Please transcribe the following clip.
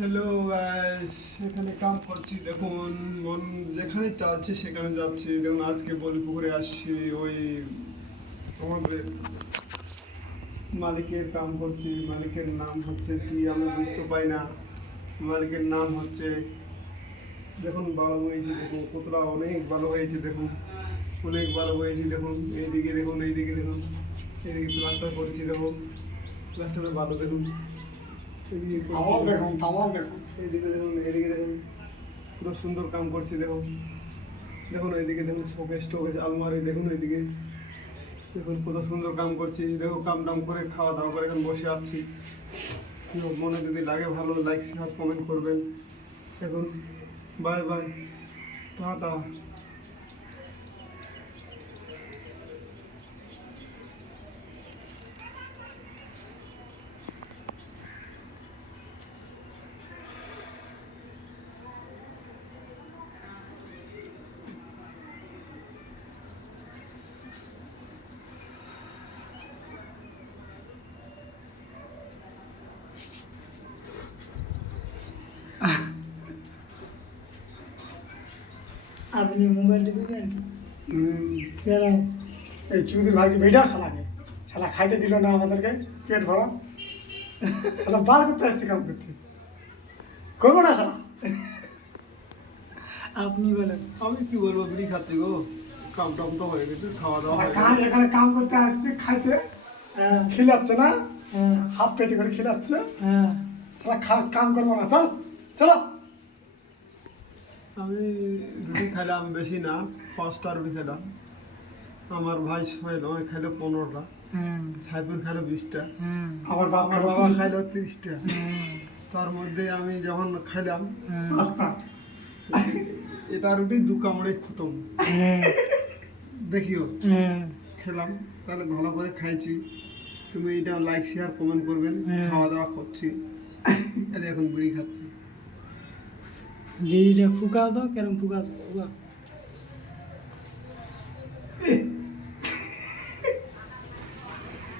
Hello guys, এখানে কাম করছি। দেখুন মন যেখানে চালছে সেখানে যাচ্ছি। দেখুন আজকে বলিপুকুরে আসছি, ওই আমাদের মালিকের কাম করছি। মালিকের নাম হচ্ছে কি আমি বুঝতে পাই না। মালিকের নাম হচ্ছে, দেখুন ভালো হয়েছে, দেখুন কতটা অনেক ভালো হয়েছে। দেখুন অনেক ভালো হয়েছে। দেখুন এইদিকে দেখুন, এইদিকে দেখুন, এইদিকে প্লাস্টার করেছি। দেখুন প্লাস্টারে ভালো। দেখুন এইদিকে তামাল দেখুন, তামাল দেখুন। এইদিকে দেখুন, এইদিকে দেখুন, পুরো সুন্দর কাম করছি। দেখুন দেখুন এইদিকে দেখুন, শোকেস টোকেস আলমারি দেখুন, এইদিকে দেখুন কত সুন্দর কাম করছি। দেখো কাম টাম করে খাওয়া দাওয়া করে এখন বসে আছি। মনে যদি লাগে ভালো, লাইক শেয়ার কমেন্ট করবেন। দেখুন বাই বাই, টাটা। আপনি মোবাইল টিপবেন কেন? এই চৌধুরী ভাইকে ভেটার শালাকে, শালা খাইতে দিল না আমাদেরকে পেট ভরা। শালা বার করতে আসছে কাম করতে, করবো না শালা। আপনি বলেন। আমি কি বলবো, বিড়ি খাচ্ছি গো। কাম টাম তো হয়ে গেছে, খাওয়া দাওয়া হয়ে কাজ গেছে। এখানে কাম করতে আসছে, খাইতে হ্যাঁ খিলাচ্ছে না, হ্যাঁ হাফ পেটে করে খিলাচ্ছে। হ্যাঁ। শালা কাম করবো না, চল চলো। আমি রুটি খাইলাম, বেশি না, 5টা রুটি খাইলাম। আমার ভাই 6 নয় খাইলো 15টা, সাইফুল খাইলো 20টা, আমার আমার বাবা খাইলো 30টা। তার মধ্যে আমি যখন খাইলাম পাঁচটা। এটা রুটি 2 কামড়ে খতম। দেখিও খেলাম, তাহলে ভালো করে খাইছি। তুমি এটা লাইক শেয়ার কমেন্ট করবেন। খাওয়া দাওয়া করছি, এই যে এখন বিড়ি খাচ্ছি। বিড়িটা ফুকা তো কেরম ফুকা ফুকা